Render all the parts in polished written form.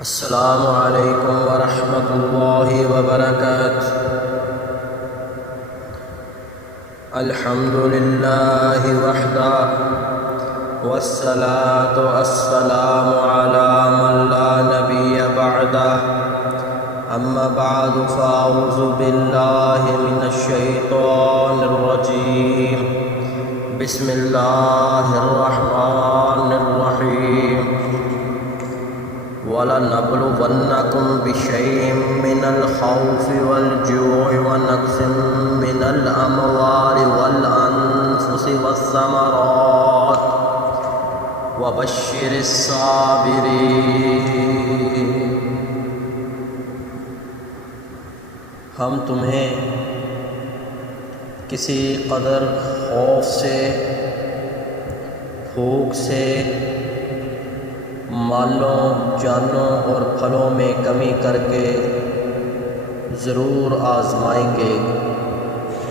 السلام علیکم ورحمۃ اللہ وبرکاتہ۔ الحمد للہ وحدہ والصلاة والسلام علی من لا نبی بعدہ، اما بعد فاعوذ باللہ من الشیطان الرجیم، بسم اللہ الرحمن الرحیم۔ وَلَنَبْلُوَنَّكُمْ بِشَيْءٍ مِّنَ الْخَوْفِ وَالْجُوعِ وَنَقْصٍ مِّنَ الْأَمْوَالِ وَالْأَنفُسِ وَالثَّمَرَاتِ وَبَشِّرِ الصَّابِرِينَ۔ ہم تمہیں کسی قدر خوف سے، بھوک سے، مالوں، جانوں اور پھلوں میں کمی کر کے ضرور آزمائیں گے،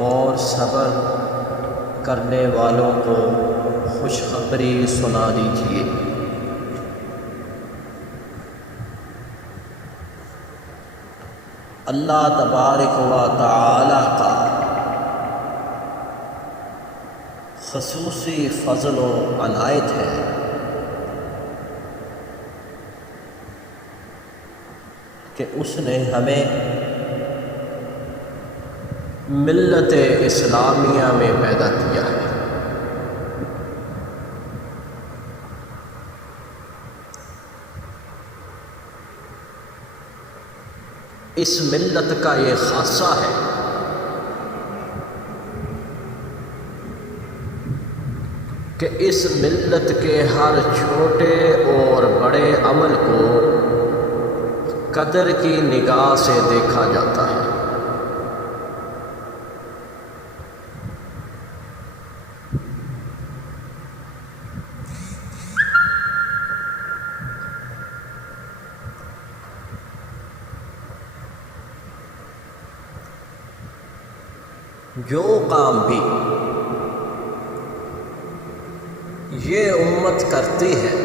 اور صبر کرنے والوں کو خوشخبری سنا دیجیے۔ اللہ تبارک و تعالی کا خصوصی فضل و عنایت ہے کہ اس نے ہمیں ملت اسلامیہ میں پیدا کیا ہے۔ اس ملت کا یہ خاصہ ہے کہ اس ملت کے ہر چھوٹے اور بڑے عمل کو قدر کی نگاہ سے دیکھا جاتا ہے۔ جو کام بھی یہ امت کرتی ہے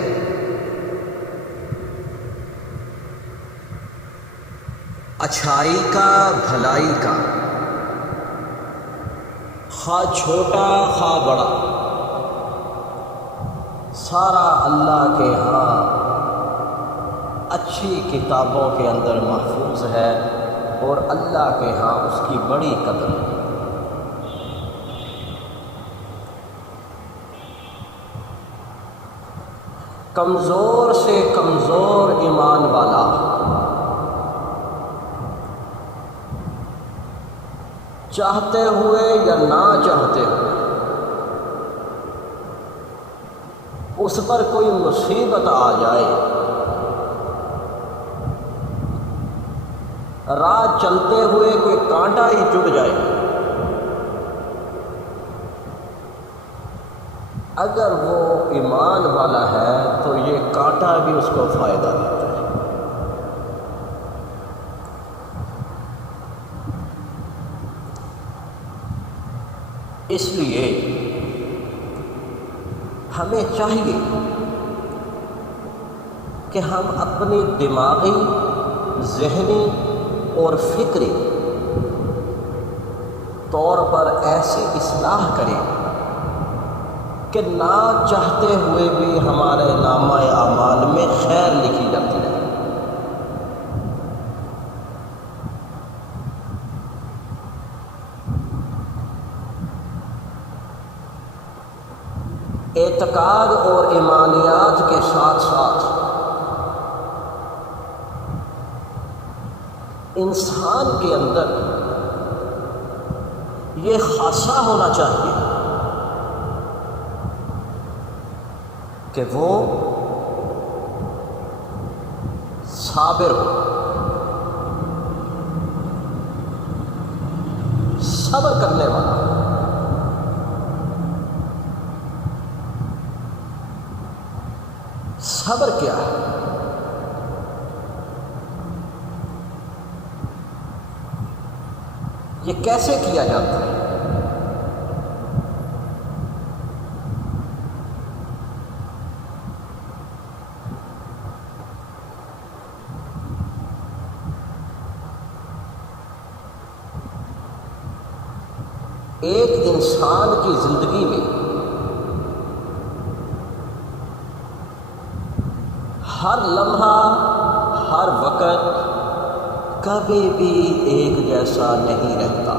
اچھائی کا، بھلائی کا، خواہ چھوٹا خواہ بڑا، سارا اللہ کے ہاں اچھی کتابوں کے اندر محفوظ ہے، اور اللہ کے ہاں اس کی بڑی قدر ہے۔ کمزور سے کمزور ایمان والا چاہتے ہوئے یا نہ چاہتے ہوئے اس پر کوئی مصیبت آ جائے، راہ چلتے ہوئے کوئی کانٹا ہی چبھ جائے، اگر وہ ایمان والا ہے تو یہ کانٹا بھی اس کو فائدہ دیتا ہے۔ اس لیے ہمیں چاہیے کہ ہم اپنی دماغی، ذہنی اور فکری طور پر ایسی اصلاح کریں کہ نہ چاہتے ہوئے بھی ہمارے نامہ اعمال میں خیر لکھی جاتی ہے۔ اعتقاد اور ایمانیات کے ساتھ ساتھ انسان کے اندر یہ خاصہ ہونا چاہیے کہ وہ صابر ہو، صبر کرنے والا۔ صبر کیا ہے؟ یہ کیسے کیا جاتا ہے؟ ایک انسان کی زندگی میں ہر لمحہ، ہر وقت کبھی بھی ایک جیسا نہیں رہتا۔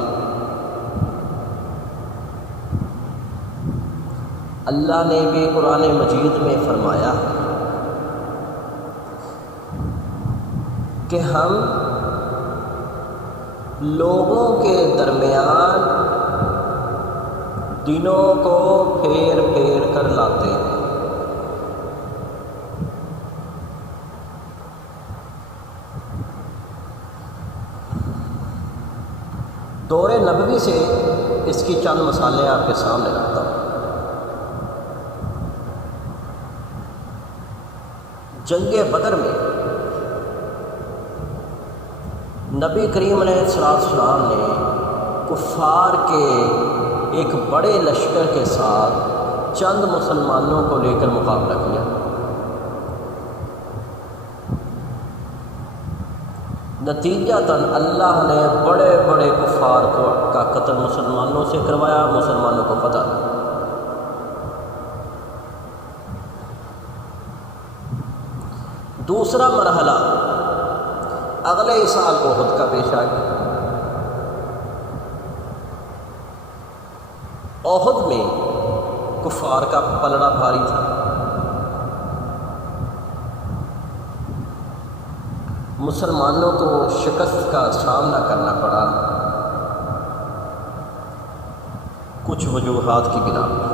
اللہ نے بھی قرآن مجید میں فرمایا کہ ہم لوگوں کے درمیان دنوں کو پھیر پھیر کر لاتے ہیں۔ دور نبوی سے اس کی چند مثالیں آپ کے سامنے رکھتا ہوں۔ جنگ بدر میں نبی کریم علیہ السلام نے کفار کے ایک بڑے لشکر کے ساتھ چند مسلمانوں کو لے کر مقابلہ کیا۔ نتیجتاً اللہ نے بڑے بڑے کفار کا قتل مسلمانوں سے کروایا، مسلمانوں کو فتح دی۔ دوسرا مرحلہ اگلے سال احد کا پیش آ گیا۔ احد میں کفار کا پلڑا بھاری تھا، مسلمانوں کو شکست کا سامنا کرنا پڑا کچھ وجوہات کی بنا پر۔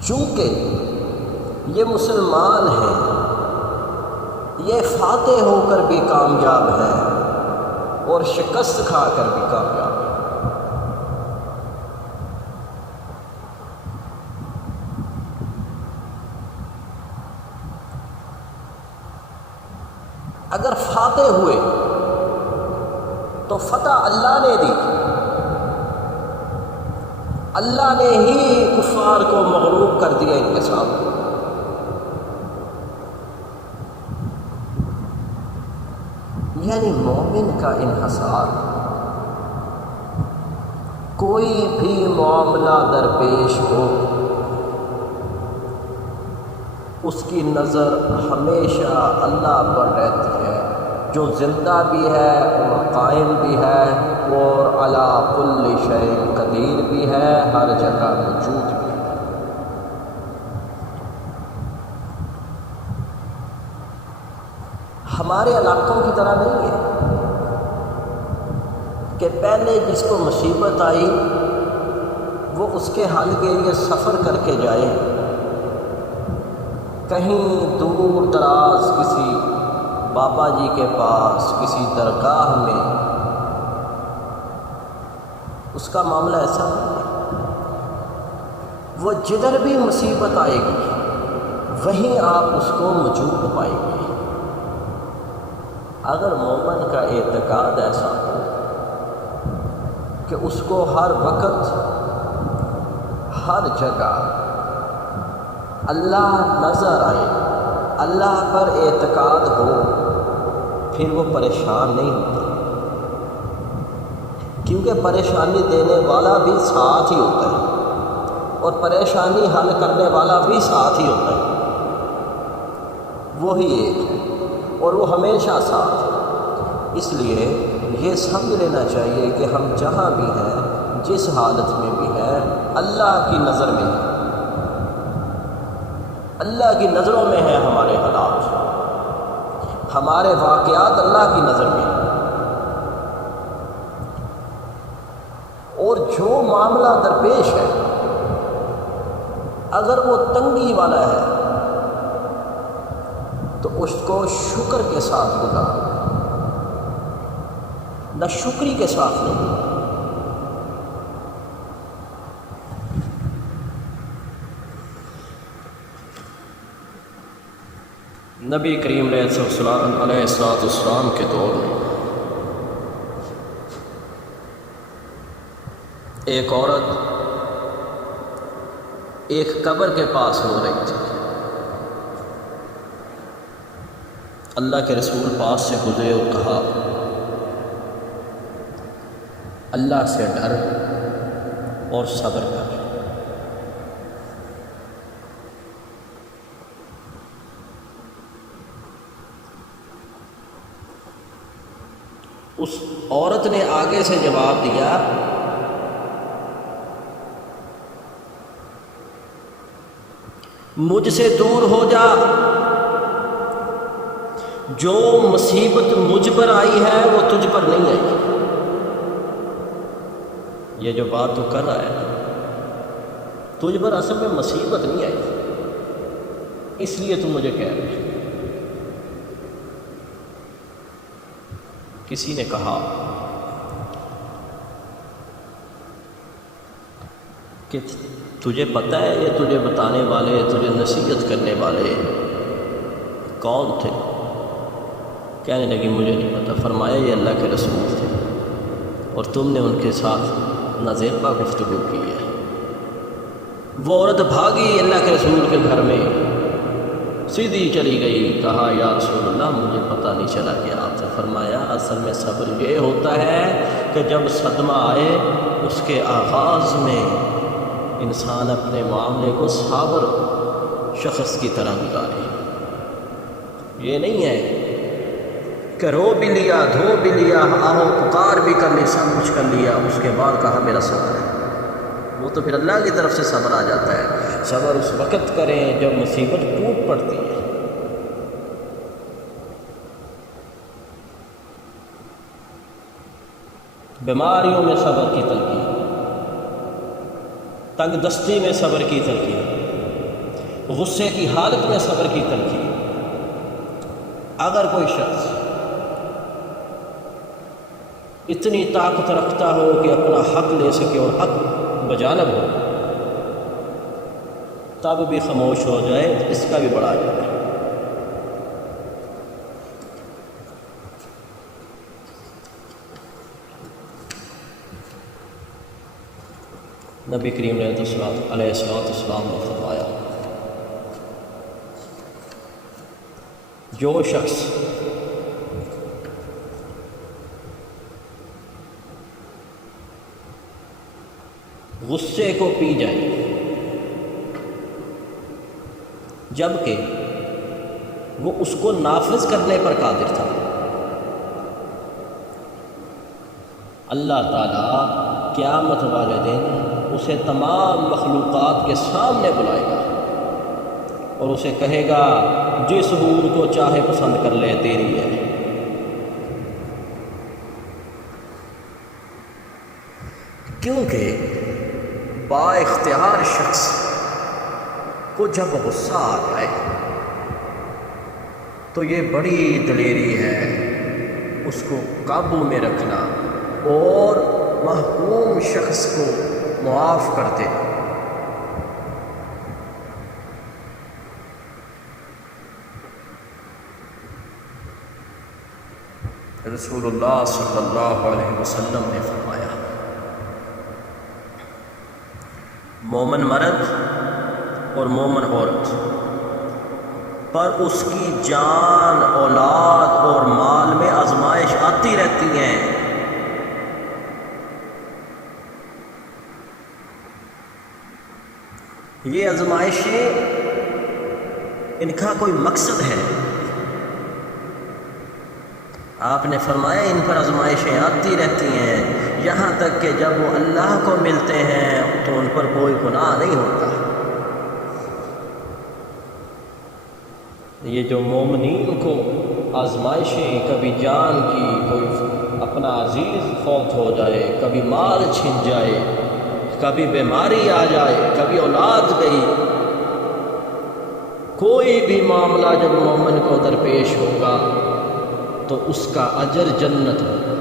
چونکہ یہ مسلمان ہیں، یہ فاتح ہو کر بھی کامیاب ہیں اور شکست کھا کر بھی کامیاب ہیں۔ اگر فاتح ہوئے تو فتح اللہ نے دی، اللہ نے ہی کفار کو مغلوب کر دیا ان کے ساتھ۔ یعنی مومن کا انحصار، کوئی بھی معاملہ درپیش ہو اس کی نظر ہمیشہ اللہ پر رہتی ہے، جو زندہ بھی ہے اور قائم بھی ہے اور علی کل شیء قدیر بھی ہے، ہر جگہ موجود بھی ہے۔ ہمارے علاقوں کی طرح نہیں ہے کہ پہلے جس کو مصیبت آئی وہ اس کے حل کے لیے سفر کر کے جائے، کہیں دور دراز کسی بابا جی کے پاس، کسی درگاہ میں۔ اس کا معاملہ ایسا نہیں ہے، وہ جدھر بھی مصیبت آئے گی وہیں آپ اس کو موجود پائیں گے۔ اگر مومن کا اعتقاد ایسا ہو کہ اس کو ہر وقت ہر جگہ اللہ نظر آئے، اللہ پر اعتقاد ہو، پھر وہ پریشان نہیں ہوتا، کیونکہ پریشانی دینے والا بھی ساتھ ہی ہوتا ہے اور پریشانی حل کرنے والا بھی ساتھ ہی ہوتا ہے، وہی ایک ہے اور وہ ہمیشہ ساتھ ہے۔ اس لیے یہ سمجھ لینا چاہیے کہ ہم جہاں بھی ہیں، جس حالت میں بھی ہیں، اللہ کی نظر میں ہیں، اللہ کی نظروں میں ہیں ہمارے حالات، ہمارے واقعات اللہ کی نظر میں ہیں۔ اور جو معاملہ درپیش ہے اگر وہ تنگی والا ہے تو اس کو شکر کے ساتھ گزار، نہ شکری کے ساتھ نہیں۔ نبی کریم علیہ السلام کے دور میں ایک عورت ایک قبر کے پاس رو رہی تھی۔ اللہ کے رسول پاس سے گزرے اور کہا اللہ سے ڈر اور صبر کر۔ اس عورت نے آگے سے جواب دیا مجھ سے دور ہو جا، جو مصیبت مجھ پر آئی ہے وہ تجھ پر نہیں آئی۔ یہ جو بات تو کر رہا ہے تجھ پر اصل میں مصیبت نہیں آئی، اس لیے تو مجھے کہہ رہے۔ کسی نے کہا کہ تجھے پتہ ہے یہ تجھے بتانے والے، تجھے نصیحت کرنے والے کون تھے؟ کہنے لگی مجھے نہیں پتہ۔ فرمایا یہ اللہ کے رسول تھے اور تم نے ان کے ساتھ نازیبا گفتگو کی ہے۔ وہ عورت بھاگی اللہ کے رسول کے گھر میں، سیدھی چلی گئی، کہا یا رسول اللہ مجھے پتہ نہیں چلا کہ آپ سے۔ فرمایا اصل میں صبر یہ ہوتا ہے کہ جب صدمہ آئے اس کے آغاز میں انسان اپنے معاملے کو صابر شخص کی طرح گزارے۔ یہ نہیں ہے کہ رو بھی لیا، دھو بھی لیا، آہو پکار بھی کر لی، سب کچھ کر لیا، اس کے بعد کہا میرا صبر ہے۔ وہ تو پھر اللہ کی طرف سے صبر آ جاتا ہے۔ صبر اس وقت کریں جب مصیبت ٹوٹ پڑتی ہے۔ بیماریوں میں صبر کی تلقین، تنگ دستی میں صبر کی تلقین، غصے کی حالت میں صبر کی تلقین۔ اگر کوئی شخص اتنی طاقت رکھتا ہو کہ اپنا حق لے سکے اور حق بجانب ہو، تب بھی خاموش ہو جائے تو اس کا بھی بڑا اجر ہے۔ نبی کریم علیہ السلام نے فرمایا جو شخص غصے کو پی جائے جبکہ وہ اس کو نافذ کرنے پر قادر تھا، اللہ تعالیٰ قیامت والے دن اسے تمام مخلوقات کے سامنے بلائے گا اور اسے کہے گا جس حور کو چاہے پسند کر لے تیری ہے۔ کیونکہ با اختیار شخص کو جب غصہ آ جائے تو یہ بڑی دلیری ہے اس کو قابو میں رکھنا اور محکوم شخص کو معاف کر دے۔ رسول اللہ صلی اللہ علیہ وسلم نے فرمایا مومن مرد اور مومن عورت پر اس کی جان، اولاد اور مال میں آزمائش آتی رہتی ہیں۔ یہ آزمائشیں ان کا کوئی مقصد ہے۔ آپ نے فرمایا ان پر آزمائشیں آتی رہتی ہیں یہاں تک کہ جب وہ اللہ کو ملتے ہیں تو ان پر کوئی گناہ نہیں ہوتا۔ یہ جو مومنین کو آزمائشیں، کبھی جان کی، کوئی اپنا عزیز فوت ہو جائے، کبھی مال چھن جائے، کبھی بیماری آ جائے، کبھی اولاد گئی، کوئی بھی معاملہ جب مومن کو درپیش ہوگا تو اس کا اجر جنت ہوگا۔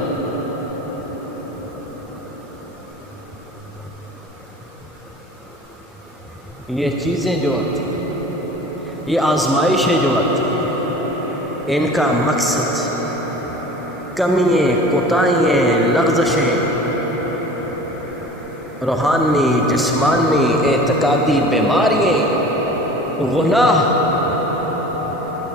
یہ چیزیں جو آتی ہیں، یہ آزمائشیں جو آتی ہیں، ان کا مقصد کمییں، کوتاہیاں، لغزشیں، روحانی، جسمانی، اعتقادی بیماریاں، گناہ،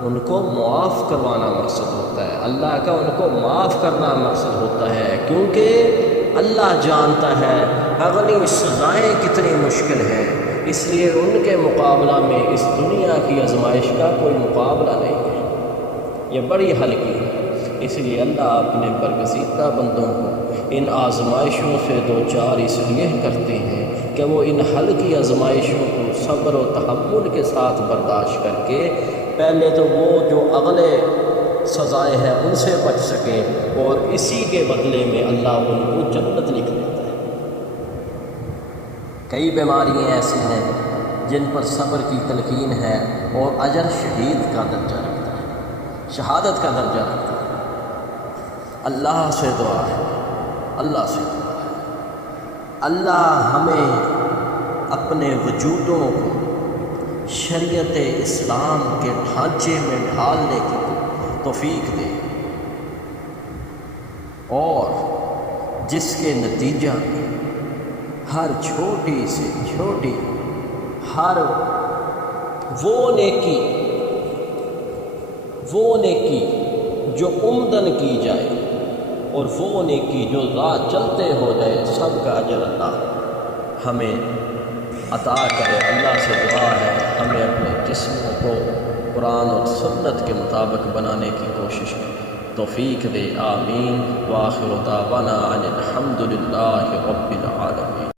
ان کو معاف کروانا مقصد ہوتا ہے، اللہ کا ان کو معاف کرنا مقصد ہوتا ہے، کیونکہ اللہ جانتا ہے اگلی سزائیں کتنی مشکل ہیں، اس لیے ان کے مقابلہ میں اس دنیا کی آزمائش کا کوئی مقابلہ نہیں ہے، یہ بڑی ہلکی ہے۔ اس لیے اللہ اپنے برگزیدہ بندوں کو ان آزمائشوں سے دوچار اس لیے کرتے ہیں کہ وہ ان ہلکی آزمائشوں کو صبر و تحمل کے ساتھ برداشت کر کے پہلے تو وہ جو اگلے سزائیں ہیں ان سے بچ سکیں، اور اسی کے بدلے میں اللہ ان کو جنت لکھ دیتا ہے۔ کئی بیماریاں ایسی ہیں جن پر صبر کی تلقین ہے اور اجر شہید کا درجہ رکھتا ہے، شہادت کا درجہ رکھتا ہے۔ اللہ سے دعا ہے، اللہ سے دعا ہے، اللہ ہمیں اپنے وجودوں کو شریعت اسلام کے ڈھانچے میں ڈھالنے کی توفیق دے، اور جس کے نتیجہ میں ہر چھوٹی سے چھوٹی، ہر وہ نیکی جو عمدن کی جائے اور وہ نیکی جو راہ چلتے ہو جائے، سب کا اجر اللہ ہمیں عطا کرے۔ اللہ سے دعا ہے ہمیں اپنے جسموں کو قرآن اور سنت کے مطابق بنانے کی کوشش توفیق دے، آمین۔ وآخر دعوانا ان الحمد للہ رب العالمین۔